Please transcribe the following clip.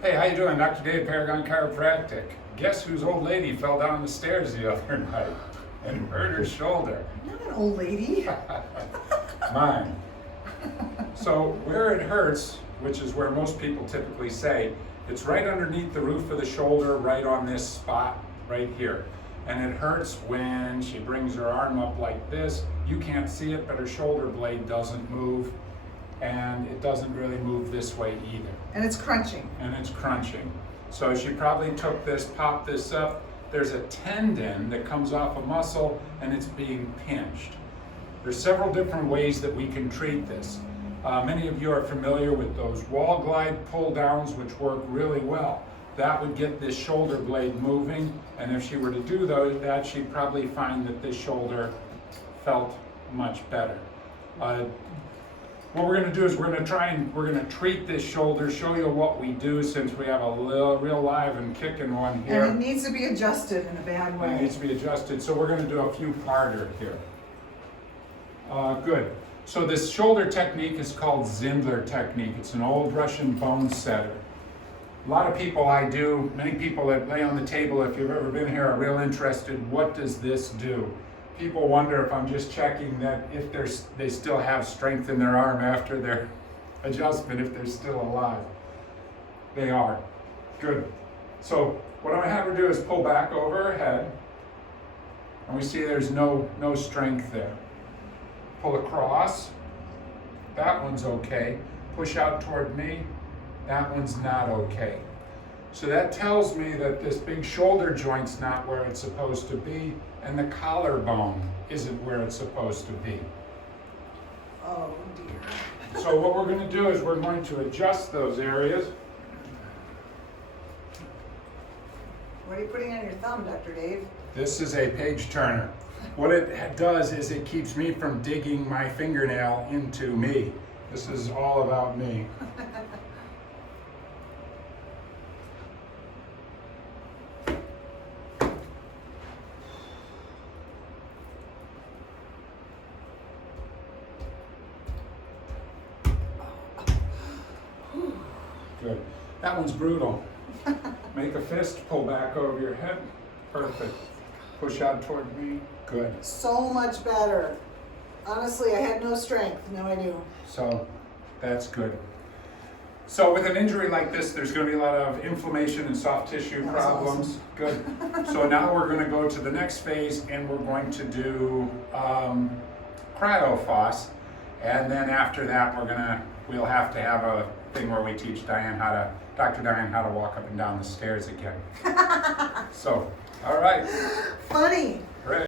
Hey, how you doing? Dr. Dave, Paragon Chiropractic. Guess whose old lady fell down the stairs the other night and hurt her shoulder? I'm not an old lady. Mine. So where it hurts, which is where most people typically say, it's right underneath the roof of the shoulder, right on this spot right here. And it hurts when she brings her arm up like this. You can't see it, but her shoulder blade doesn't move. And it doesn't really move this way either. And it's crunching. And it's crunching. So she probably took this, popped this up. There's a tendon that comes off a muscle and it's being pinched. There's several different ways that we can treat this. Many of you are familiar with those wall glide pull downs, which work really well. That would get this shoulder blade moving, and if she were to do that, she'd probably find that this shoulder felt much better. What we're going to do is we're going to treat this shoulder, show you what we do since we have a real live and kicking one here. And it needs to be adjusted in a bad way. It needs to be adjusted, so we're going to do a few parter here. Good. So this shoulder technique is called Zindler technique. It's an old Russian bone setter. A lot of people many people that lay on the table, if you've ever been here, are real interested, what does this do? People wonder if I'm just checking that if they still have strength in their arm after their adjustment, if they're still alive. They are. Good. So what I'm going to have her do is pull back over her head, and we see there's no strength there. Pull across. That one's okay. Push out toward me. That one's not okay. So that tells me that this big shoulder joint's not where it's supposed to be, and the collarbone isn't where it's supposed to be. Oh dear. So what we're going to do is we're going to adjust those areas. What are you putting on your thumb, Dr. Dave? This is a page turner. What it does is it keeps me from digging my fingernail into me. This is all about me. Good. That one's brutal. Make a fist, pull back over your head. Perfect. Push out toward me. Good. So much better. Honestly, I had no strength. Now I do. So that's good. So with an injury like this, there's going to be a lot of inflammation and soft tissue That was problems. awesome. Good. So now we're going to go to the next phase, and we're going to do cryophos, and then after that, we'll have to have a thing where we teach Dr. Diane how to walk up and down the stairs again. So, all right. Funny. Great.